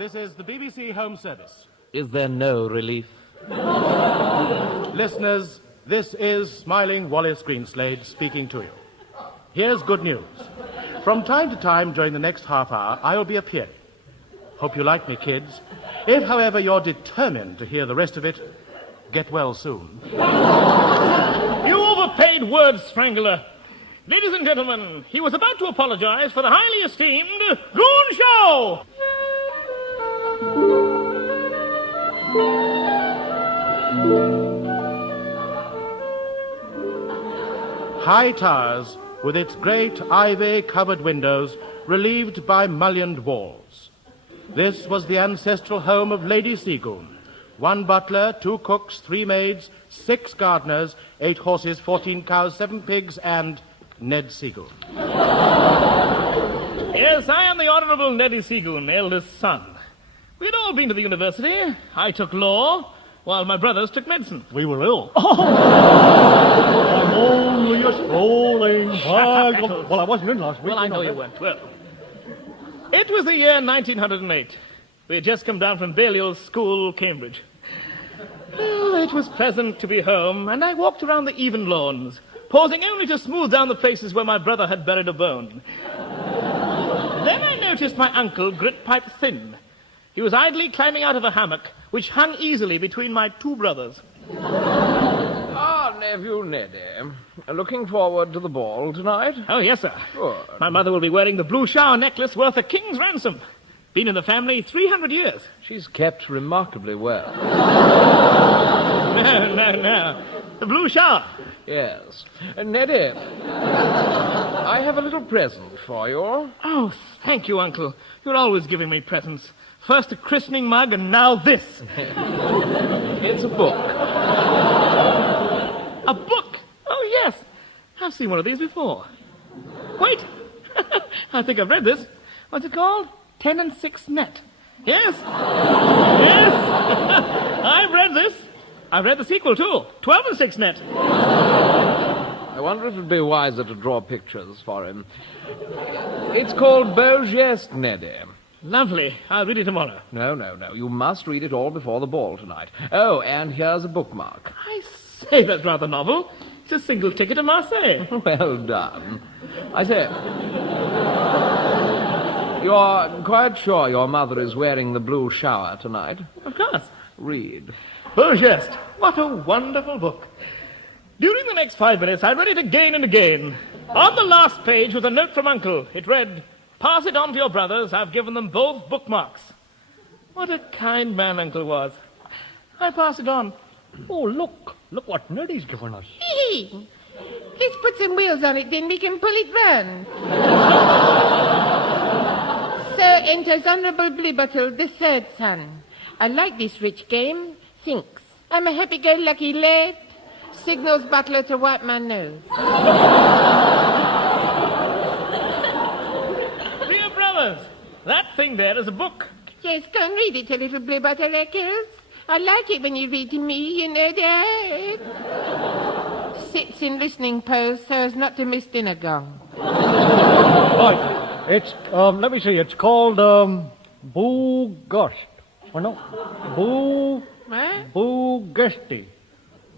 This is the BBC Home Service. Is there no relief? Listeners, this is smiling Wallace Greenslade speaking to you. Here's good news. From time to time during the next half hour, I will be appearing. Hope you like me, kids. If, however, you're determined to hear the rest of it, get well soon. You overpaid word strangler. Ladies and gentlemen, he was about to apologize for the highly esteemed Goon Show. High towers with its great ivy-covered windows relieved by mullioned walls. This was the ancestral home of Neddy Seagoon. 1 butler, 2 cooks, 3 maids, 6 gardeners, 8 horses, 14 cows, 7 pigs, and Neddy Seagoon. Yes, I am the Honourable Neddy Seagoon, eldest son. We'd all been to the university. I took law, while my brothers took medicine. We were ill. I'm only a strolling vagabond. Well, I wasn't in last week. Well, I know you weren't. Well, it was the year 1908. We had just come down from Balliol's school, Cambridge. Well, it was pleasant to be home, and I walked around the even lawns, pausing only to smooth down the places where my brother had buried a bone. Then I noticed my uncle, Gritpipe Thin. He was idly climbing out of a hammock, which hung easily between my 2 brothers. Ah, nephew Neddy. Looking forward to the ball tonight? Oh, yes, sir. Good. My mother will be wearing the blue shower necklace worth a king's ransom. Been in the family 300 years. She's kept remarkably well. No. The blue shower. Yes. Neddy, I have a little present for you. Oh, thank you, Uncle. You're always giving me presents. First a christening mug, and now this. It's a book. A book? Oh, yes. I've seen one of these before. Wait. I think I've read this. What's it called? 10 and 6 net. Yes. Yes. I've read this. I've read the sequel, too. 12 and 6 net. I wonder if it would be wiser to draw pictures for him. It's called Beau Geste, Neddy. Lovely. I'll read it tomorrow. No. You must read it all before the ball tonight. Oh, and here's a bookmark. I say, that's rather novel. It's a single ticket to Marseille. Well done. I say, you're quite sure your mother is wearing the blue shower tonight? Of course. Read. Beau Geste. What a wonderful book. During the next 5 minutes, I read it again and again. On the last page was a note from Uncle. It read, "Pass it on to your brothers. I've given them both bookmarks." What a kind man Uncle was. I pass it on. Oh, look. Look what Neddy's given us. Let's put some wheels on it, then we can pull it round. Sir enters Honourable Blibottle, the 3rd son. I like this rich game. Thinks. I'm a happy-go-lucky lad. Signals butler to wipe my nose. Dear brothers, that thing there is a book. Yes, go and read it to little Blibottle Eccles. I like it when you read to me, you know, Dad. Sits in listening pose so as not to miss dinner gong. Right. It's, let me see. It's called, Beau Geste. Oh, no. Beau Geste.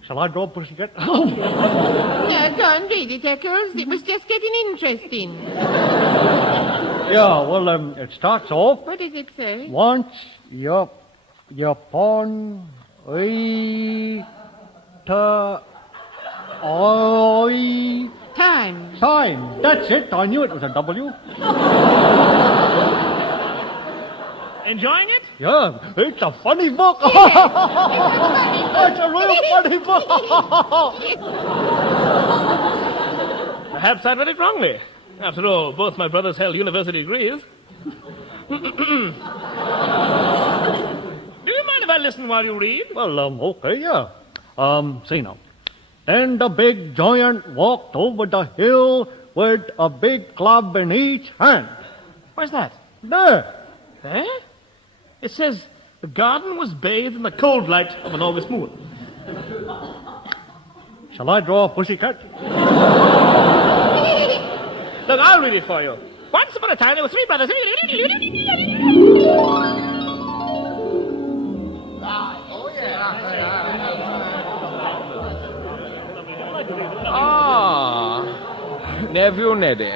Shall I draw pussycat? No, go and read it, Eccles. It was just getting interesting. Yeah, well, it starts off. What does it say? Once upon a Time. time. That's it. I knew it was a W. Enjoying it? Yeah, it's a funny book. It's a real funny book. Perhaps I read it wrongly. After all, both my brothers held university degrees. Do you mind if I listen while you read? Well, okay, yeah. See now. Then the big giant walked over the hill with a big club in each hand. Where's that? There. There? It says, the garden was bathed in the cold light of an August moon. Shall I draw a pussycat? Look, I'll read it for you. Once upon a time, there were 3 brothers. Nephew Neddy.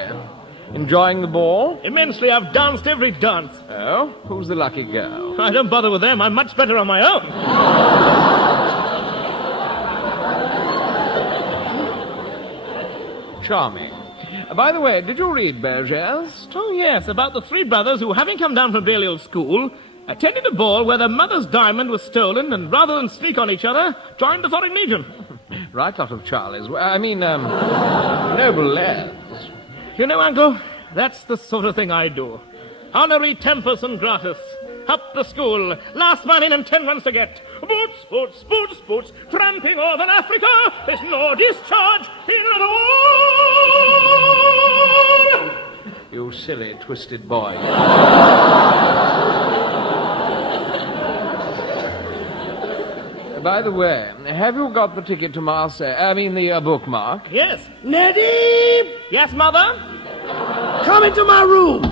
Enjoying the ball? Immensely. I've danced every dance. Oh? Who's the lucky girl? I don't bother with them. I'm much better on my own. Charming. By the way, did you read Beau Geste? Oh, yes, about the three brothers who, having come down from Balliol School, attended a ball where their mother's diamond was stolen and, rather than sneak on each other, joined the Foreign Legion. Right out of Charlie's... noble lads. You know, Uncle, that's the sort of thing I do. Honorary tempus and gratis. Up the school. Last man in and 10 runs to get. Boots, boots, boots, boots. Tramping over Africa. There's no discharge in the war. You silly, twisted boy. By the way, have you got the ticket to Marseille? The bookmark? Yes. Neddy! Yes, Mother? Come into my room.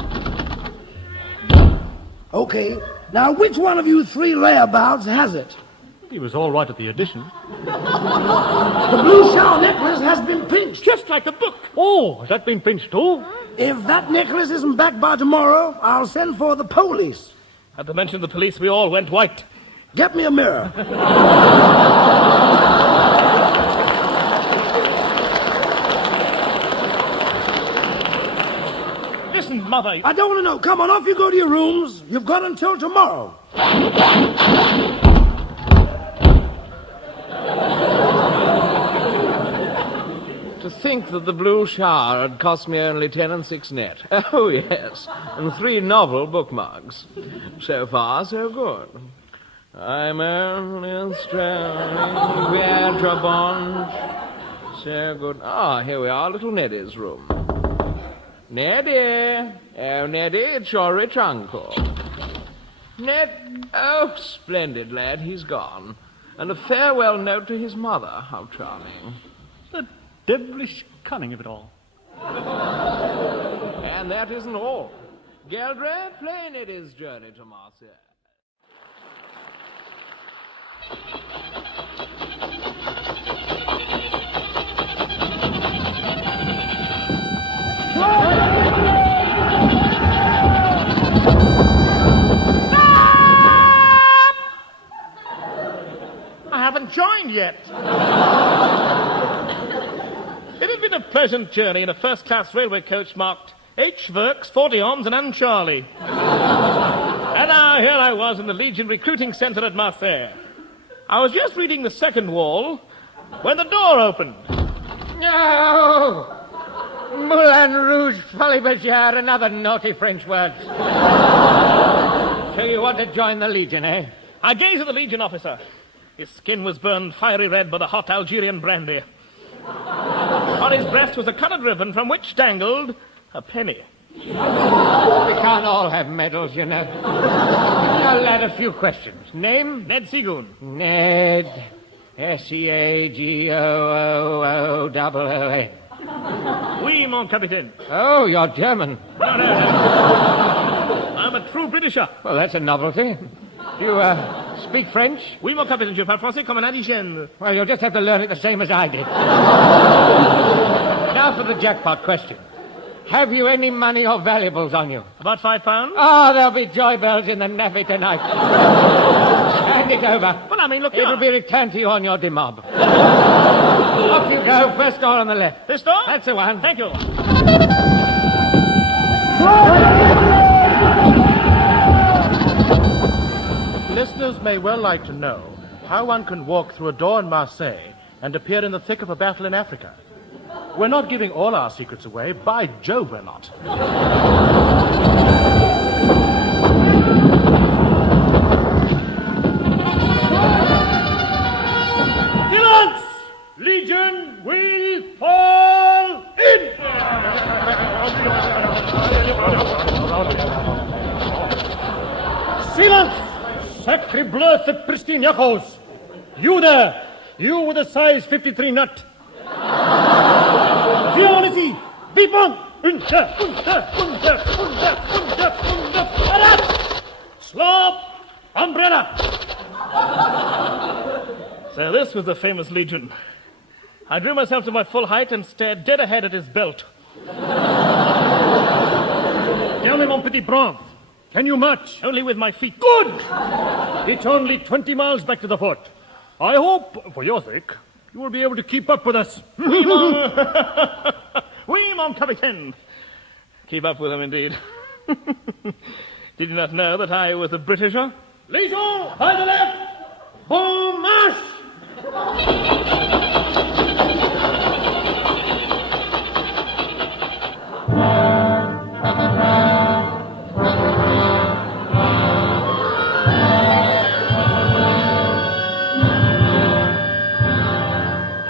Okay, now which one of you three layabouts has it? He was all right at the audition. The blue shawl necklace has been pinched. Just like the book. Oh, has that been pinched too? If that necklace isn't back by tomorrow, I'll send for the police. At the mention of the police, we all went white. Get me a mirror. Listen, Mother. I don't want to know. Come on, off you go to your rooms. You've got until tomorrow. To think that the blue shower had cost me only 10 and 6 net. Oh, yes, and 3 novel bookmarks. So far, so good. I'm only strolling, vagabond. So good. Ah, here we are, little Neddy's room. Neddy! Oh, Neddy, it's your rich uncle. Oh, splendid lad, he's gone. And a farewell note to his mother. How charming. The devilish cunning of it all. And that isn't all. Geldred, play Neddy's journey to Marseille. I haven't joined yet. It had been a pleasant journey in a first-class railway coach marked H. Works, 40 Ohms and Charlie. And now here I was in the Legion recruiting centre at Marseille. I was just reading the second wall when the door opened. No! Moulin Rouge, Folie Bergère, and other naughty French words. So you want to join the Legion, eh? I gazed at the Legion officer. His skin was burned fiery red by the hot Algerian brandy. On his breast was a coloured ribbon from which dangled a penny. We can't all have medals, you know. Now, lad, a few questions. Name? Neddy Seagoon. Ned. Seagoon. Oui, mon capitaine. Oh, you're German. No. I'm a true Britisher. Well, that's a novelty. Do you, speak French? Oui, mon capitaine, je parle français comme un indigène. Well, you'll just have to learn it the same as I did. Now for the jackpot question. Have you any money or valuables on you? About £5? Oh, there'll be joy bells in the navvy tonight. Hand it over. Well, I mean, look, It'll be returned to you on your demob. Off you go. First door on the left. This door? That's the one. Thank you. Listeners may well like to know how one can walk through a door in Marseille and appear in the thick of a battle in Africa. We're not giving all our secrets away. By Jove, we're not. Silence! Legion will fall in! Silence! Sacre bleu, cette pristine yachos! You there! You with a size 53 nut! Viens ici! Vivement! Slop! Umbrella! So this was the famous Legion. I drew myself to my full height and stared dead ahead at his belt. Tell me, mon petit prince, can you march? Only with my feet. Good! It's only 20 miles back to the fort. I hope, for your sake, you will be able to keep up with us. Oui, mon capitaine. Keep up with them, indeed. Did you not know that I was a Britisher? Liaison, by the left! Bon marche!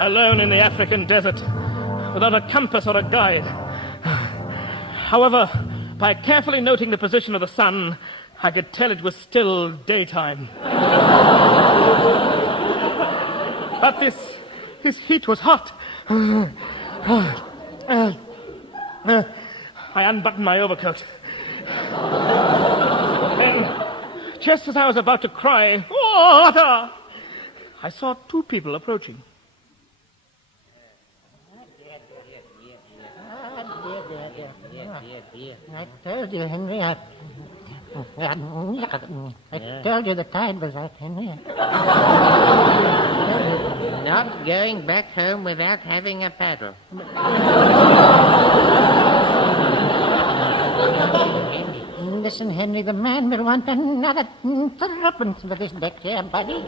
Alone in the African desert, without a compass or a guide. However, by carefully noting the position of the sun, I could tell it was still daytime. But this heat was hot. I unbuttoned my overcoat. Then, just as I was about to cry, "Water!" I saw two people approaching. I told you, Henry, I told you the tide was out, Henry. Not going back home without having a paddle. Listen, Henry, the man will want another threepence for this deck here, buddy.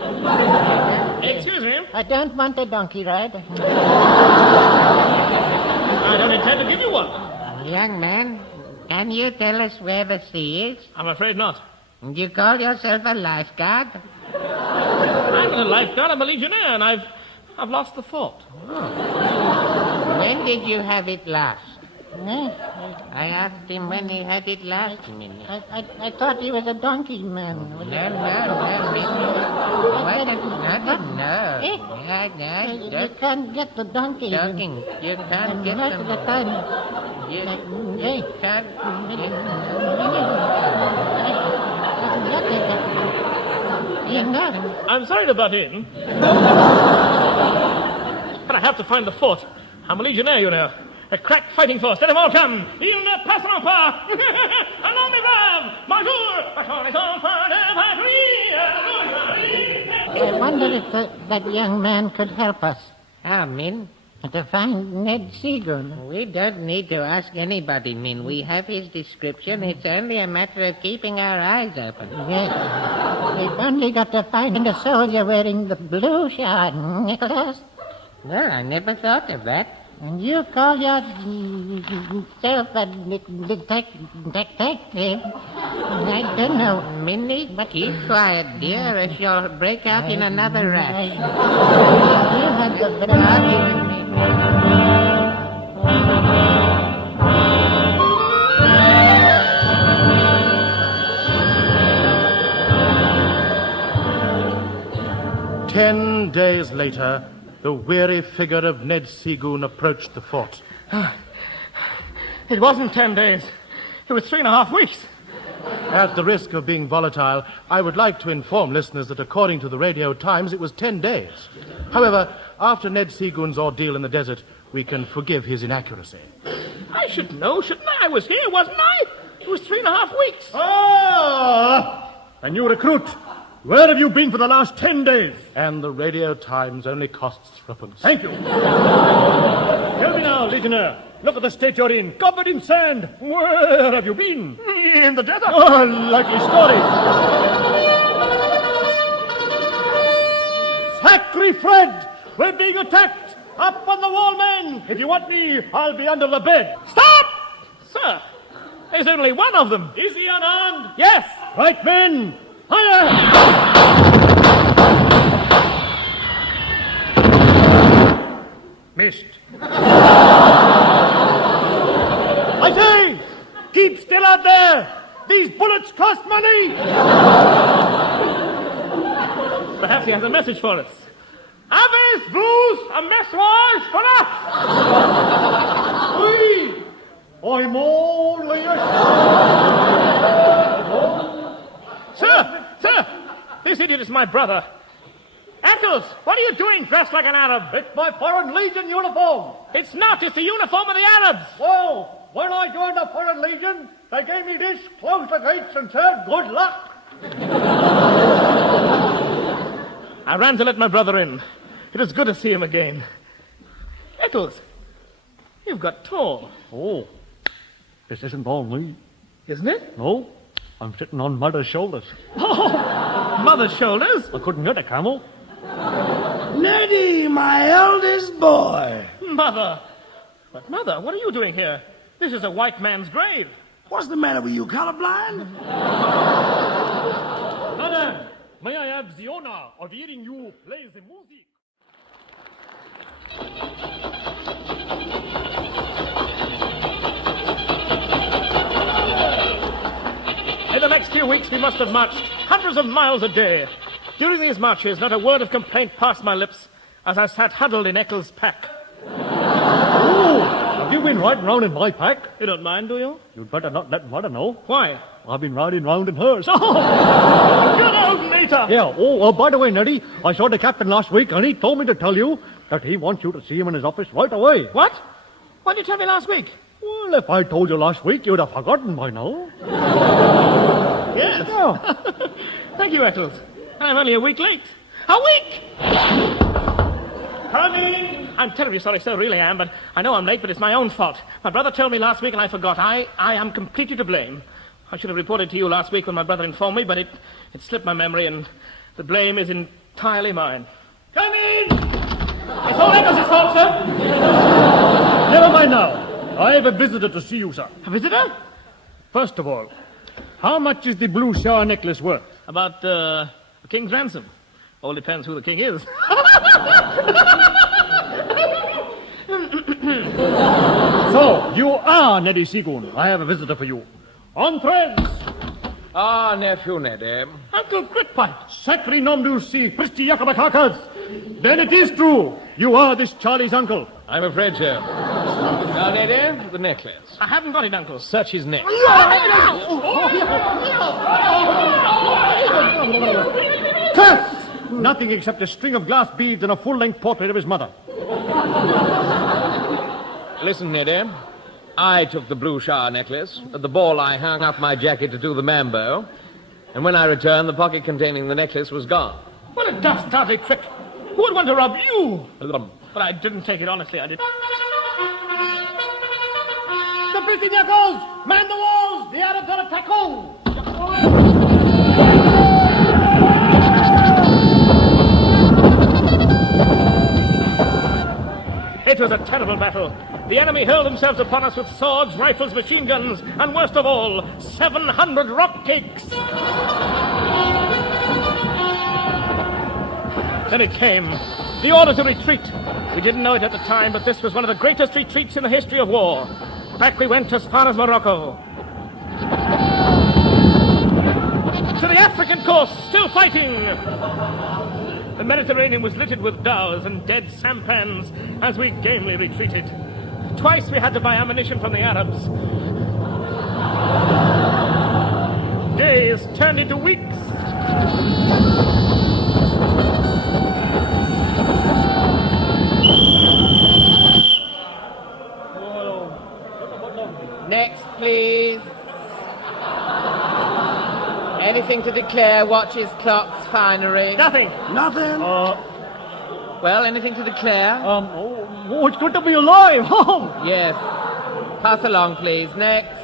Excuse me. I don't want a donkey ride. I don't intend to give you one. Young man, can you tell us where the sea is? I'm afraid not. You call yourself a lifeguard? I'm not a lifeguard, I'm a legionnaire, and I've lost the fort. When did you have it last? I asked him when he had it last. I thought he was a donkey man. No. I didn't know. You can't get the donkey. You can't get most of the time. You can't. I'm sorry to butt in. But I have to find the fort. I'm a legionnaire, you know. A crack fighting force. Let them all come. Il ne passera pas. Allons, mes braves. Bonjour. I wonder if that young man could help us. How, Min? To find Neddy Seagoon. We don't need to ask anybody, Min. We have his description. It's only a matter of keeping our eyes open. Yes. We've only got to find a soldier wearing the blue shirt, Nicholas. Well, I never thought of that. And you call yourself a detective? I don't know. Minnie, but keep quiet, dear, or she'll break out in another rash. You had the better argument. 10 days later, the weary figure of Neddy Seagoon approached the fort. It wasn't 10 days. It was 3.5 weeks. At the risk of being volatile, I would like to inform listeners that according to the Radio Times, it was 10 days. However, after Neddy Seagoon's ordeal in the desert, we can forgive his inaccuracy. I should know, shouldn't I? I was here, wasn't I? It was 3.5 weeks. Ah! A new recruit. Where have you been for the last 10 days? And the Radio Times only costs threepence. Thank you. Tell me now, Legionnaire. Look at the state you're in, covered in sand. Where have you been? In the desert. Oh, likely story. Sacre Fred! We're being attacked! Up on the wall, men! If you want me, I'll be under the bed. Stop! Sir, there's only one of them. Is he unarmed? Yes. Right, men! Fire! Missed. I say! Keep still out there! These bullets cost money! Perhaps he has a message for us. Avis, Blues, a message for us! Oui! I'm only a... Sir, this idiot is my brother. Eccles, what are you doing dressed like an Arab? It's my Foreign Legion uniform. It's not. It's the uniform of the Arabs. Well, when I joined the Foreign Legion, they gave me this, closed the gates and said, good luck. I ran to let my brother in. It was good to see him again. Eccles, you've got tall. Oh, this isn't all me. Isn't it? No, I'm sitting on Mother's shoulders. Oh, Mother's shoulders? I couldn't get a camel. Neddy, my eldest boy. Mother. But, Mother, what are you doing here? This is a white man's grave. What's the matter with you, colorblind? Madam, may I have the honor of hearing you play the music? In the next few weeks, we must have marched hundreds of miles a day. During these marches, not a word of complaint passed my lips as I sat huddled in Eccles' pack. Oh, have you been riding round in my pack? You don't mind, do you? You'd better not let Mother know. Why? I've been riding round in hers. Good old Nita! Yeah, by the way, Neddy, I saw the captain last week, and he told me to tell you that he wants you to see him in his office right away. What? Why did you tell me last week? Well, if I told you last week, you'd have forgotten by now. Yes. Yeah. Thank you, Eccles. I'm only a week late. A week! Coming! I'm terribly sorry, sir, really am, but I know I'm late, but it's my own fault. My brother told me last week and I forgot. I am completely to blame. I should have reported to you last week when my brother informed me, but it slipped my memory, and the blame is entirely mine. Come in! It's all Eccles' fault, sir. Never mind now. I have a visitor to see you, sir. A visitor? First of all, how much is the blue Shah necklace worth? About the king's ransom. All depends who the king is. So, you are Neddy Seagoon. I have a visitor for you. Entrez! Ah, nephew Neddy. Uncle Gritpipe. Sacre nom du si, Christi Yakabakakas. Then it is true. You are this Charlie's uncle. I'm afraid so. Now, Neddy, the necklace. I haven't got it, Uncle. Search his neck. Curse! Nothing except a string of glass beads and a full-length portrait of his mother. Listen, Neddy. I took the blue Shah necklace. At the ball, I hung up my jacket to do the mambo. And when I returned, the pocket containing the necklace was gone. What a dastardly trick. Who would want to rob you? But I didn't take it honestly, I did. The Britannicos! Man the walls! The Arabs are attacking! It was a terrible battle. The enemy hurled themselves upon us with swords, rifles, machine guns, and worst of all, 700 rock cakes. Then it came. The order to retreat. We didn't know it at the time, but this was one of the greatest retreats in the history of war. Back we went as far as Morocco. To the African coast, still fighting. The Mediterranean was littered with dhows and dead sampans as we gamely retreated. Twice we had to buy ammunition from the Arabs. Days turned into weeks. Next, please. Anything to declare? Watches, clocks, finery? Nothing. Nothing? Well, anything to declare? It's good to be alive. Yes. Pass along, please. Next.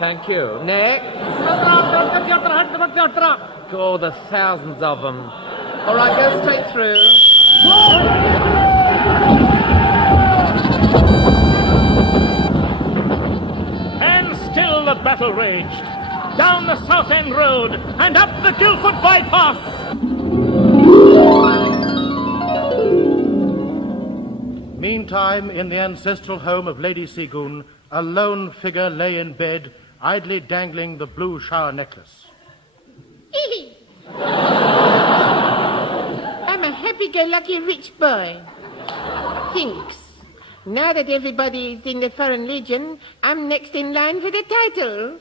Thank you. Next. Oh, the thousands of them. All right, go straight through. And still the battle raged. Down the South End Road and up the Guildford Bypass. Meantime, in the ancestral home of Lady Seagoon, a lone figure lay in bed, idly dangling the blue Shah necklace. I'm a happy-go-lucky rich boy. Thinks. Now that everybody's in the Foreign Legion, I'm next in line for the title.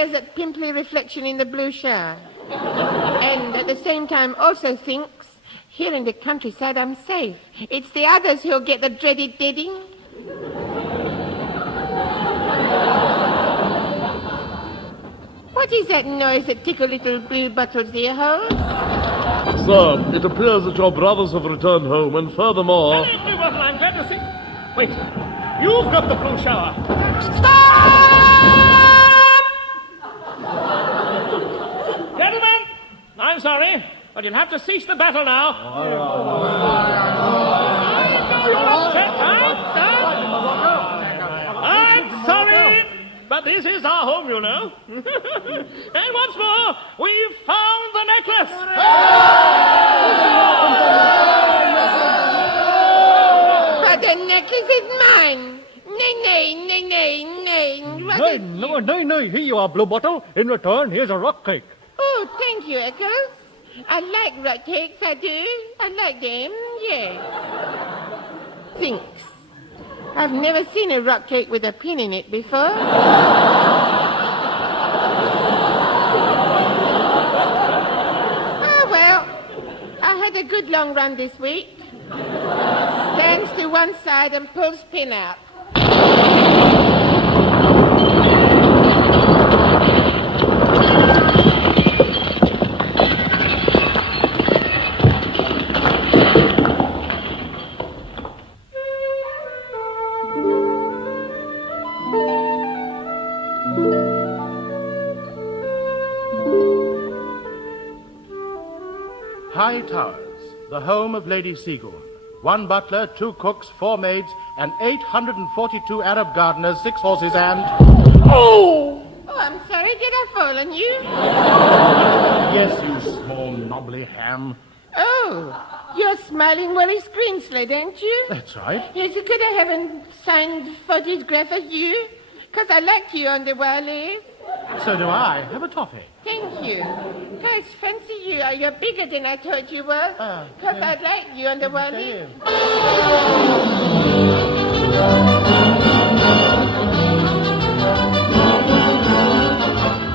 stares at pimply reflection in the blue shower. And at the same time also thinks, here in the countryside I'm safe. It's the others who'll get the dreaded deading. What is that noise that tickle little blue bottle's ear holes? Sir, it appears that your brothers have returned home, and furthermore... Hey, blue bottle, I'm glad to see... Wait, you've got the blue shower. Stop! Gentlemen, I'm sorry, but you'll have to cease the battle now. I'm sorry, but this is our home, you know. And once more, we've found the necklace. But the necklace is mine. Nay. Nay, here you are, Blue Bottle. In return, here's a rock cake. Oh, thank you, Eccles. I like rock cakes, I do. I like them, yeah. Thinks. I've never seen a rock cake with a pin in it before. Oh, well, I had a good long run this week. Stands to one side and pulls pin out. High Towers, the home of Lady Seagoon. 1 butler, 2 cooks, 4 maids, and 842 Arab gardeners, 6 horses, and... Oh, I'm sorry. Did I fall on you? Yes, you small knobbly ham. Oh, you're smiling Wallace Greenslade, ain't you? That's right. Yes, you could have a signed photograph of you. Because I like you on the wireless. So do I. Have a toffee. Thank you. Guys, fancy you. You're bigger than I thought you were. Because I like you on the wireless.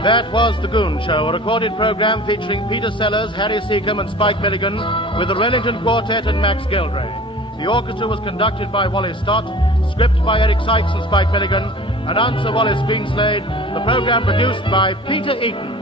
That was The Goon Show, a recorded program featuring Peter Sellars, Harry Secombe, and Spike Milligan, with the Wellington Quartet and Max Geldray. The orchestra was conducted by Wallace Stott, script by Eric Sykes and Spike Milligan, announcer Wallace Greenslade, the program produced by Peter Eton.